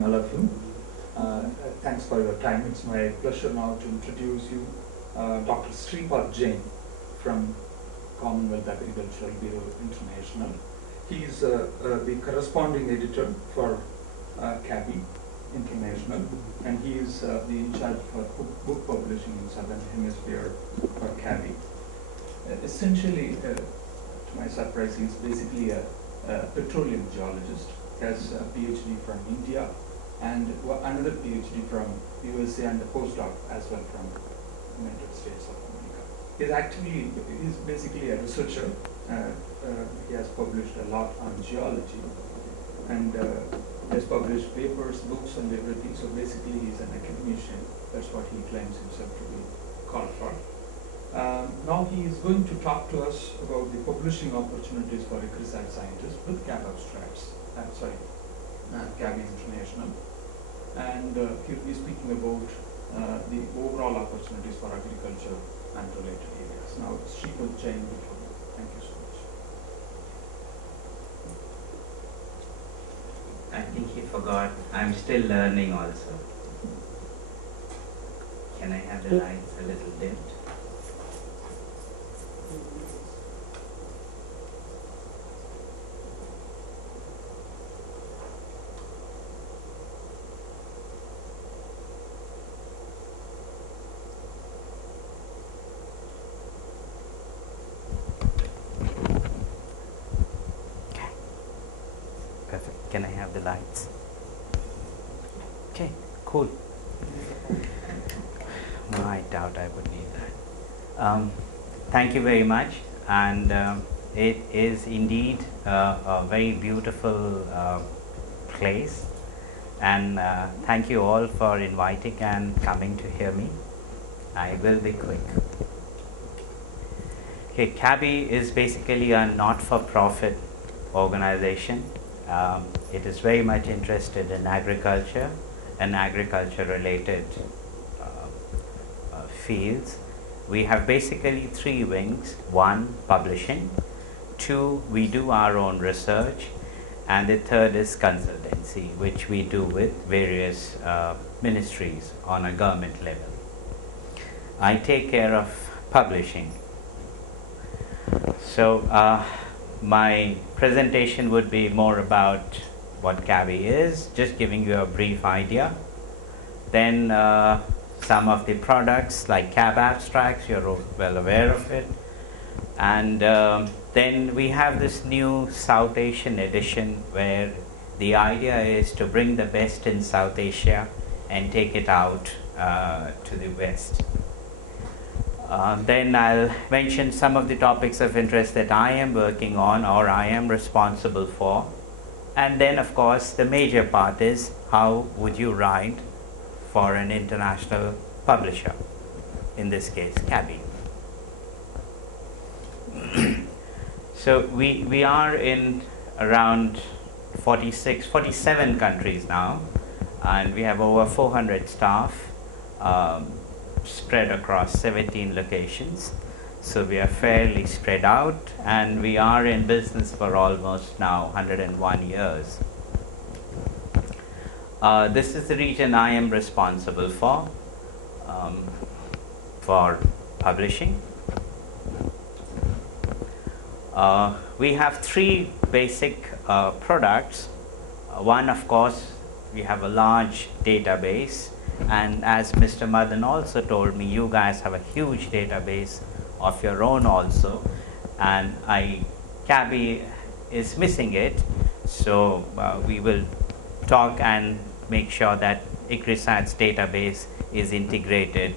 All of you. Thanks for your time. It's my pleasure now to introduce you Dr. Sreepat Jain from Commonwealth Agricultural Bureau International. He is the corresponding editor for CABI International, and he is the in charge for book publishing in Southern Hemisphere for CABI. Essentially, to my surprise, he is basically a petroleum geologist. He has a PhD from India and another PhD from USA and a postdoc as well from United States of America. He's basically a researcher. He has published a lot on geology, and he has published papers, books, and everything. So basically, he's an academician. That's what he claims himself to be called for. Now he is going to talk to us about the publishing opportunities for agri-science scientists with CAB abstracts. CABI International, and he will be speaking about the overall opportunities for agriculture and related areas. Now, Sreepat Jain will talk. Thank you so much. I think he forgot. I'm still learning also. Can I have the lights a little dimmed? Can I have the lights? Okay, cool. I doubt I would need that. Thank you very much, and it is indeed a very beautiful place, and thank you all for inviting and coming to hear me. I will be quick. Okay, CABI is basically a not-for-profit organization. It is very much interested in agriculture and agriculture-related fields. We have basically three wings. One, publishing. Two, we do our own research. And the third is consultancy, which we do with various ministries on a government level. I take care of publishing. So, my presentation would be more about what CABI is, just giving you a brief idea. Then some of the products like CAB abstracts, you're well aware of it. And then we have this new South Asian edition where the idea is to bring the best in South Asia and take it out to the West. Then I'll mention some of the topics of interest that I am working on or I am responsible for. And then, of course, the major part is how would you write for an international publisher, in this case, CABI. So we are in around 47 countries now, and we have over 400 staff. Spread across 17 locations, so we are fairly spread out, and we are in business for almost now 101 years. This is the region I am responsible for publishing. We have three basic products. One, of course, we have a large database. And as Mr. Madan also told me, you guys have a huge database of your own also, and CABI is missing it, so we will talk and make sure that agri-science database is integrated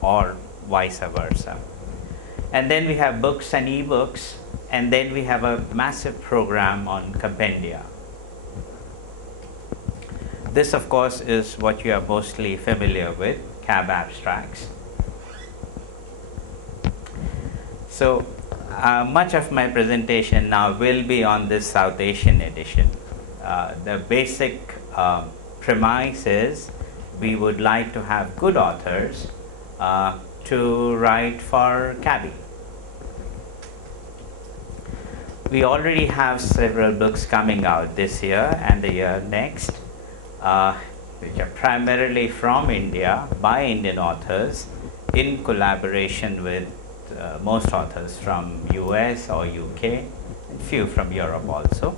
or vice versa. And then we have books and e-books, and then we have a massive program on compendia. This, of course, is what you are mostly familiar with, CAB abstracts. So, much of my presentation now will be on this South Asian edition. The basic premise is we would like to have good authors to write for CABI. We already have several books coming out this year and the year next. which are primarily from India by Indian authors in collaboration with most authors from US or UK, and few from Europe also.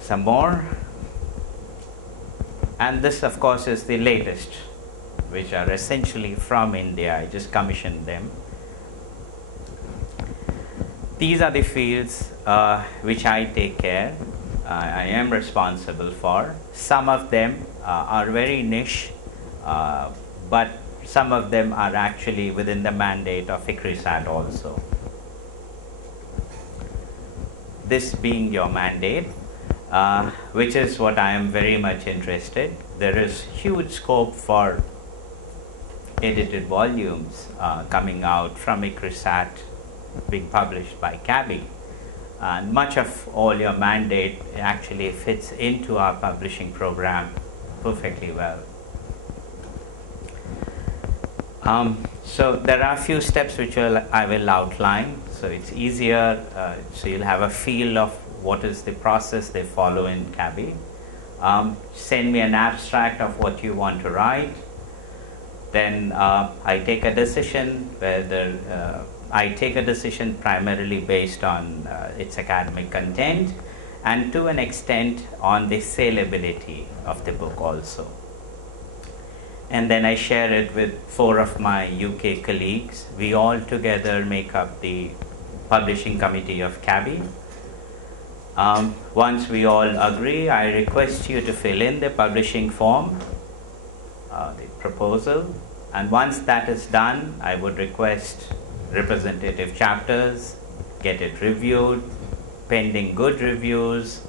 Some more, and this of course is the latest, which are essentially from India. I just commissioned them. These are the fields which I take care, I am responsible for. Some of them are very niche, but some of them are actually within the mandate of ICRISAT also. This being your mandate, which is what I am very much interested. There is huge scope for edited volumes coming out from ICRISAT, being published by CABI, and much of all your mandate actually fits into our publishing program perfectly well. So there are a few steps which I will outline, so it's easier, so you'll have a feel of what is the process they follow in CABI. Send me an abstract of what you want to write. Then I take a decision whether I take a decision primarily based on its academic content, and to an extent on the saleability of the book also. And then I share it with 4 of my UK colleagues. We all together make up the publishing committee of CABI. Once we all agree, I request you to fill in the publishing form, the proposal, and once that is done, I would request representative chapters, get it reviewed. Pending good reviews,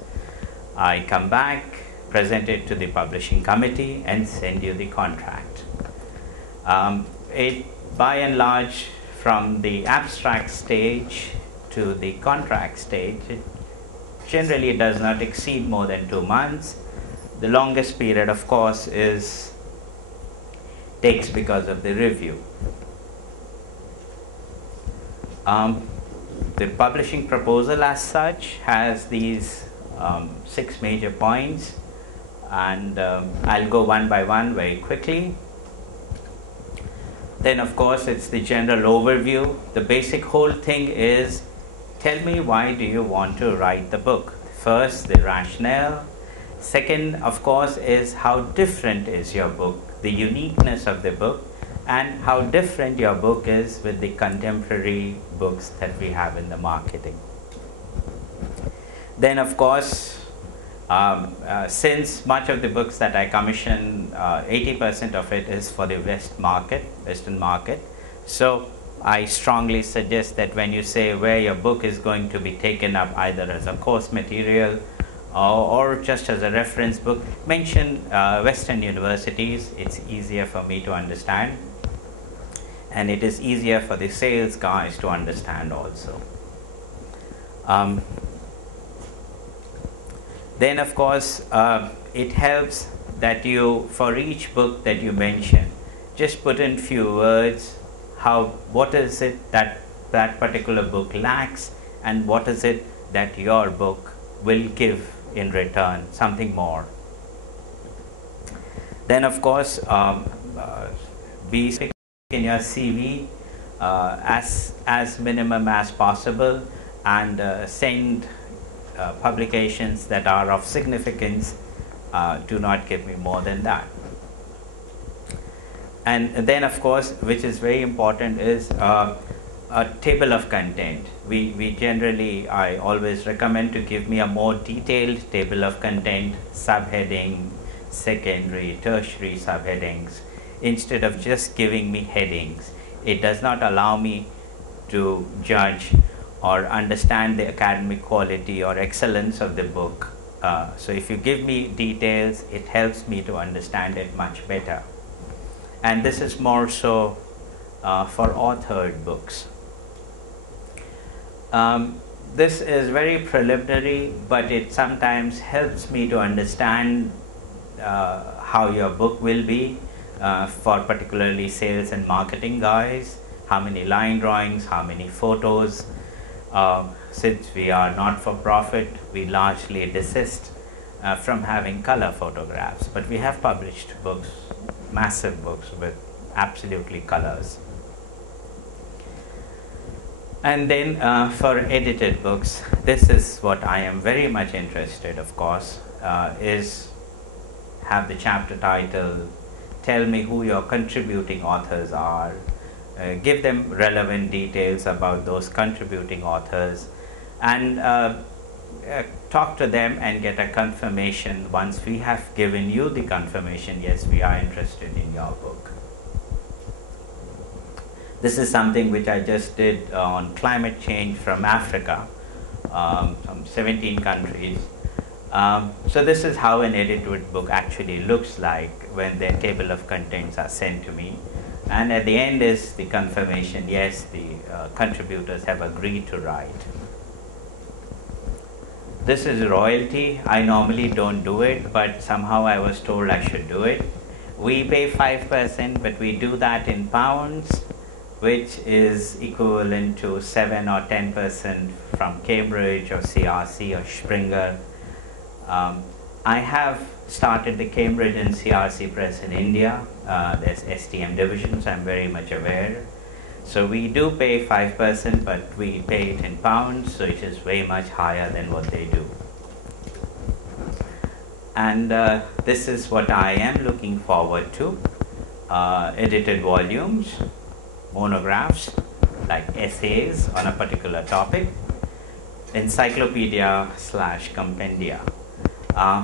I come back, present it to the publishing committee, and send you the contract. It, by and large, from the abstract stage to the contract stage, it generally does not exceed more than 2 months. The longest period, of course, takes because of the review. The publishing proposal as such has these 6 major points, and I'll go one by one very quickly. Then of course it's the general overview. The basic whole thing is, tell me why do you want to write the book. First, the rationale. Second, of course, is how different is your book, the uniqueness of the book, and how different your book is with the contemporary books that we have in the marketing. Then of course, since much of the books that I commission, 80% of it is for the Western market, so I strongly suggest that when you say where your book is going to be taken up, either as a course material or just as a reference book, mention Western universities. It's easier for me to understand, and it is easier for the sales guys to understand also. Then of course, it helps that you, for each book that you mention, just put in few words, what is it that that particular book lacks, and what is it that your book will give in return, something more. Then of course, be in your CV as minimum as possible, and send publications that are of significance. Do not give me more than that. And then of course, which is very important, is a table of content. We generally, I always recommend to give me a more detailed table of content, subheading, secondary, tertiary subheadings, instead of just giving me headings. It does not allow me to judge or understand the academic quality or excellence of the book. So if you give me details, it helps me to understand it much better. And this is more so for authored books. This is very preliminary, but it sometimes helps me to understand how your book will be for particularly sales and marketing guys. How many line drawings, how many photos. Since we are not for profit, we largely desist from having color photographs, but we have published books, massive books with absolutely colors. And then for edited books, this is what I am very much interested, of course, is have the chapter title, tell me who your contributing authors are, give them relevant details about those contributing authors, and talk to them and get a confirmation once we have given you the confirmation, yes, we are interested in your book. This is something which I just did on climate change from Africa, from 17 countries. So this is how an edited book actually looks like when the table of contents are sent to me. And at the end is the confirmation, yes, the contributors have agreed to write. This is royalty. I normally don't do it, but somehow I was told I should do it. We pay 5%, but we do that in pounds, which is equivalent to 7 or 10% from Cambridge or CRC or Springer. I have started the Cambridge and CRC press in India. There's STM divisions, I'm very much aware. So we do pay 5%, but we pay it in pounds, so it is way much higher than what they do. And this is what I am looking forward to. Edited volumes, monographs, like essays on a particular topic, encyclopedia/compendia.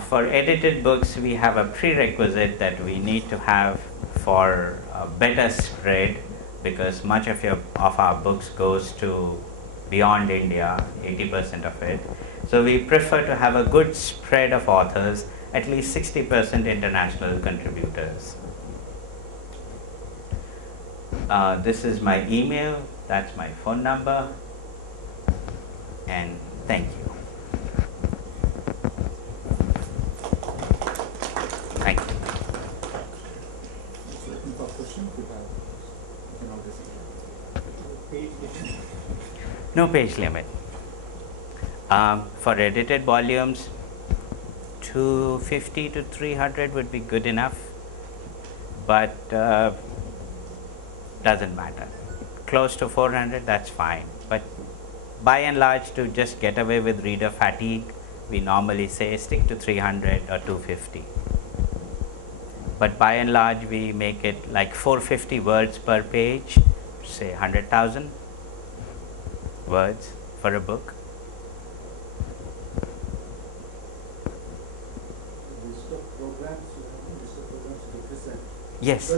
For edited books, we have a prerequisite that we need to have for a better spread, because much of our books goes to beyond India, 80% of it. So we prefer to have a good spread of authors, at least 60% international contributors. This is my email, that's my phone number, and thank you. Thank you. No page limit. For edited volumes, 250 to 300 would be good enough, but doesn't matter. Close to 400, that's fine. But by and large, to just get away with reader fatigue, we normally say stick to 300 or 250. But by and large, we make it like 450 words per page, say 100,000 words for a book. Yes.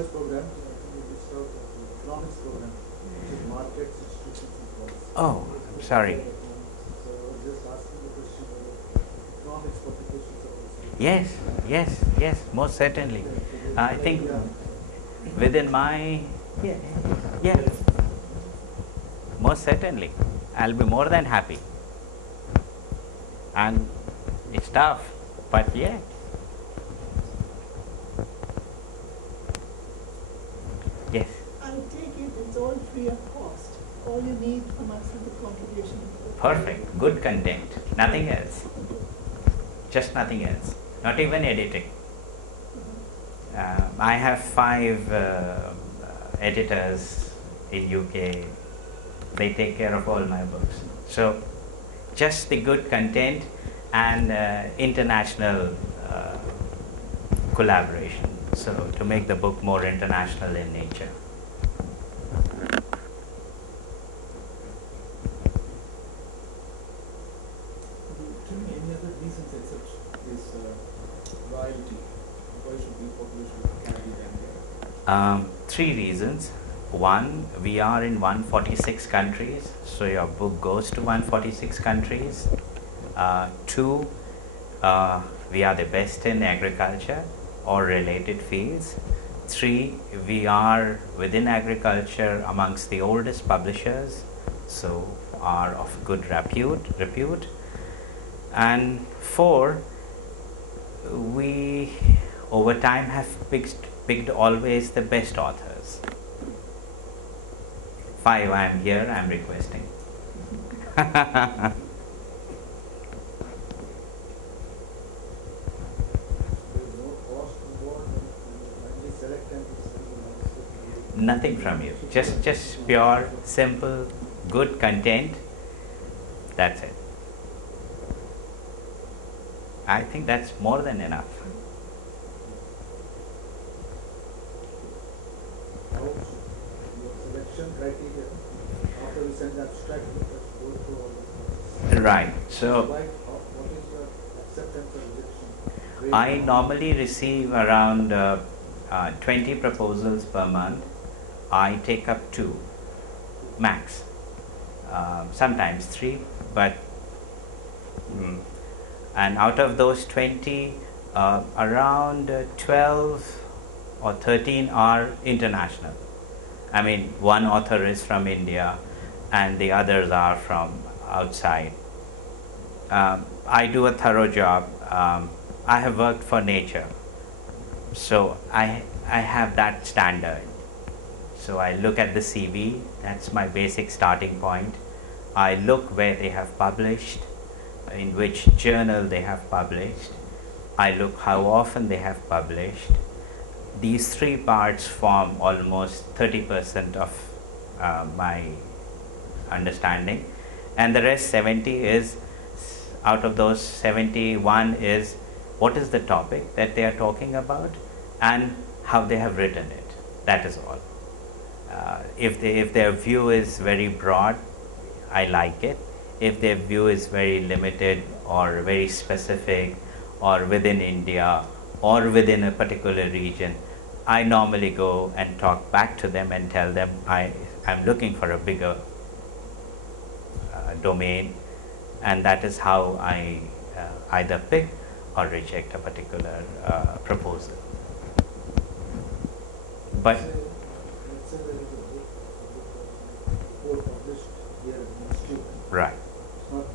Oh, I'm sorry. Yes, yes, yes, most certainly. I think within my, yeah, most certainly. I'll be more than happy. And it's tough, but yeah. Yes. I take it it's all free of cost. All you need from us is the contribution. Perfect. Good content. Nothing else. Just nothing else. Not even editing. I have 5 editors in UK. They take care of all my books. So just the good content and international collaboration. So to make the book more international in nature. Tell me any other reasons except this royalty? Why should we publish with CABI? 3 reasons. 1, we are in 146 countries, so your book goes to 146 countries. 2, we are the best in agriculture or related fields. 3, we are within agriculture amongst the oldest publishers, so are of good repute. And 4, we over time have picked always the best authors. 5, I am here, I am requesting. Nothing from you. Just pure, simple, good content. That's it. I think that's more than enough. Your selection criteria after we send the abstract, let's go through all this. Right. So What is your acceptance or rejection rate? I normally receive around 20 proposals per month. I take up 2 max, sometimes 3, but and out of those 20, around 12 or 13 are international. I mean, one author is from India and the others are from outside. I do a thorough job. I have worked for Nature, so I have that standard. So I look at the CV, that's my basic starting point. I look where they have published, in which journal they have published. I look how often they have published. These 3 parts form almost 30% of my understanding, and the rest 70 is, out of those 71 is what is the topic that they are talking about and how they have written it. That is all. If their view is very broad, I like it. If their view is very limited or very specific or within India or within a particular region, I normally go and talk back to them and tell them I'm looking for a bigger domain, and that is how I either pick or reject a particular proposal. But Let's say there is a book report published here at the institute. right, It's not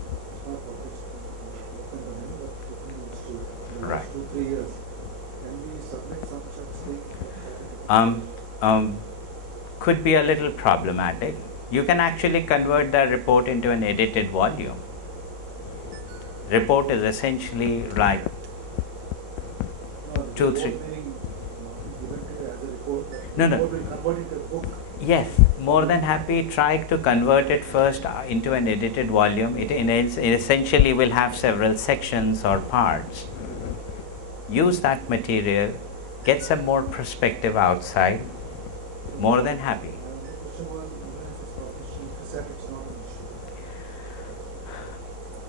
published in open domain, but within the institute. In the Right. last 2-3 years, can we submit some such thing? could be a little problematic. You can actually convert the report into an edited volume. Report is essentially like No, 2, the 3. report being given to you as a report, No, no. report will convert into a book. Yes, more than happy. Try to convert it first into an edited volume. It essentially will have several sections or parts. Use that material, get some more perspective outside. More than happy. The question was, even if it's published in cassette, it's not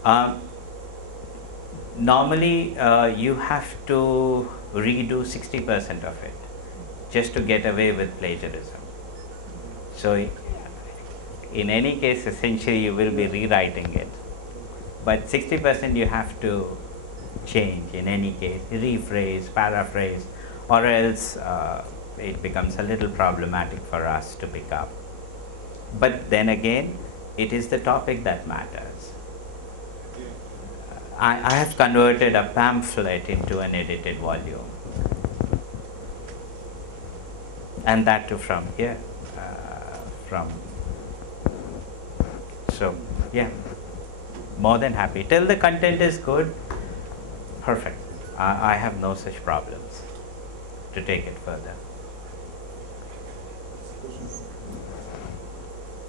an issue. Normally, you have to redo 60% of it just to get away with plagiarism. So, in any case, essentially you will be rewriting it. But 60% you have to change in any case, rephrase, paraphrase, or else it becomes a little problematic for us to pick up. But then again, it is the topic that matters. I have converted a pamphlet into an edited volume, and that too from here. So yeah, more than happy. Till the content is good, perfect. I have no such problems to take it further.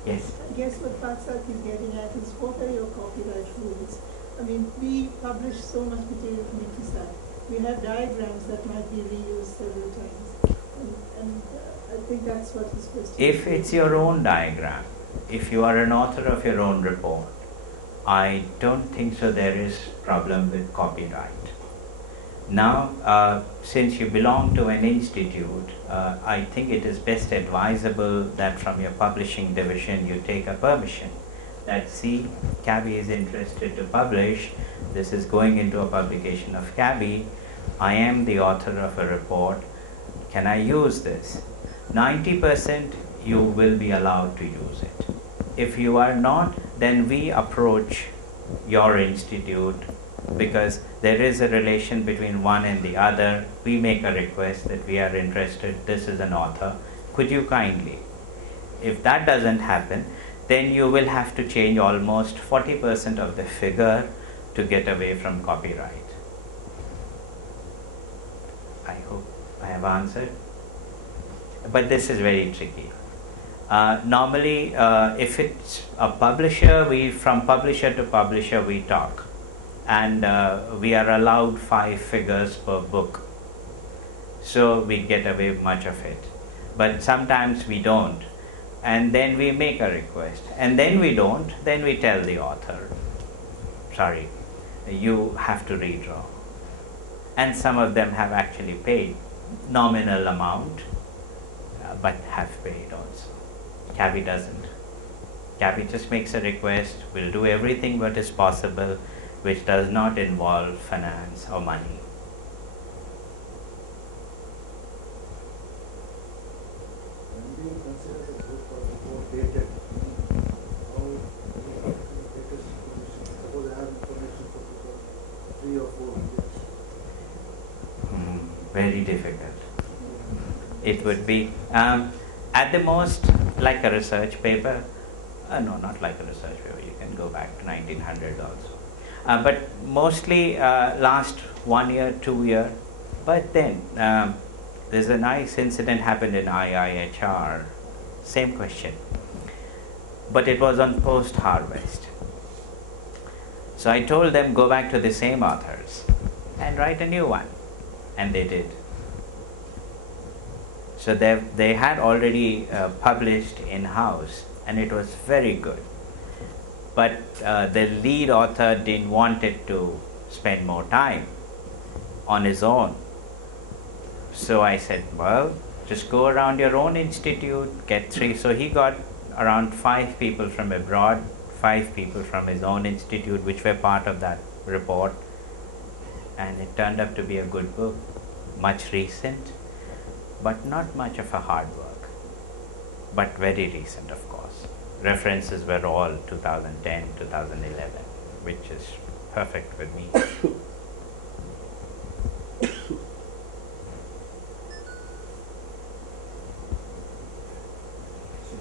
Yes. I guess what Patsak is getting at is what are your copyright rules? I mean, we publish so much material from Pusa. We have diagrams that might be reused several times. And I think that's what his question is. If it's your own diagram, if you are an author of your own report, I don't think so there is problem with copyright. Now, since you belong to an institute, I think it is best advisable that from your publishing division you take a permission that see, CABI is interested to publish, this is going into a publication of CABI, I am the author of a report, can I use this? 90% you will be allowed to use it. If you are not, then we approach your institute because there is a relation between one and the other. We make a request that we are interested, this is an author, could you kindly? If that doesn't happen, then you will have to change almost 40% of the figure to get away from copyright. I hope I have answered. but this is very tricky. Normally, if it's a publisher, from publisher to publisher we talk, and we are allowed 5 figures per book, so we get away much of it. But sometimes we don't, and then we make a request, and then we don't, then we tell the author, sorry, you have to redraw. And some of them have actually paid nominal amount, but have paid also. CABI doesn't. CABI just makes a request, will do everything what is possible, which does not involve finance or money. When do you consider the book or more dated? How latest information? Suppose I have information for 3 or 4 years. Very difficult. It would be at the most like a research paper. No, not like a research paper. You can go back to 1900 also. But mostly last 1 year, 2 year. But then there's a nice incident happened in IIHR. Same question. But it was on post-harvest. So I told them go back to the same authors and write a new one. And they did. So they had already published in-house, and it was very good. But the lead author didn't want it to spend more time on his own. So I said, well, just go around your own institute, get 3. So he got around 5 people from abroad, 5 people from his own institute, which were part of that report. And it turned up to be a good book, much recent, but not much of a hard work, but very recent, of course. References were all 2010, 2011, which is perfect with me. So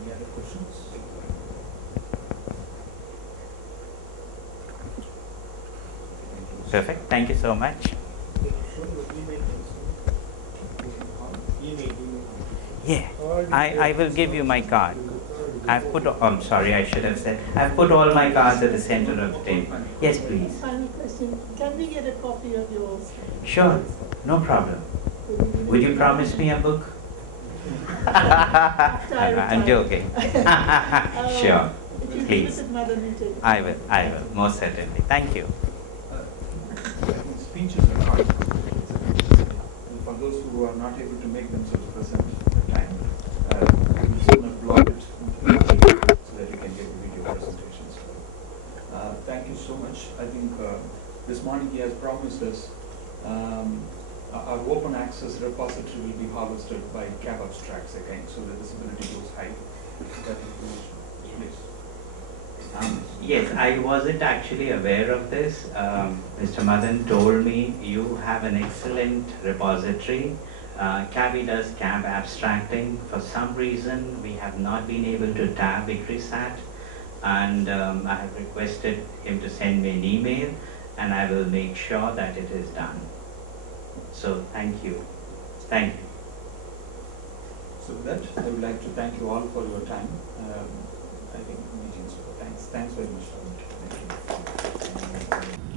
any other questions? Perfect, thank you so much. Yeah, I will give you my card. I've put, I'm sorry, I should have said, I've put all my cards at the center of the table. Yes, please. Final question, can we get a copy of yours? Sure, no problem. Would you promise me a book? After I I'm retire. joking. Sure, If you please. visit Mother Meeting. I will, most certainly. Thank you. I think speeches are hard. And for those who are not able to make themselves present at the time, we soon upload it so that you can get the video presentations. Thank you so much. I think this morning he has promised us our open access repository will be harvested by CAB abstracts again, so the visibility goes high. That information, please. Yes, I wasn't actually aware of this. Mr. Madan told me you have an excellent repository. CABI does CAB abstracting. For some reason, we have not been able to tab ICRISAT, and I have requested him to send me an email, and I will make sure that it is done. So thank you. Thank you. So with that, I would like to thank you all for your time. I think meetings. Thanks very much. Thank you.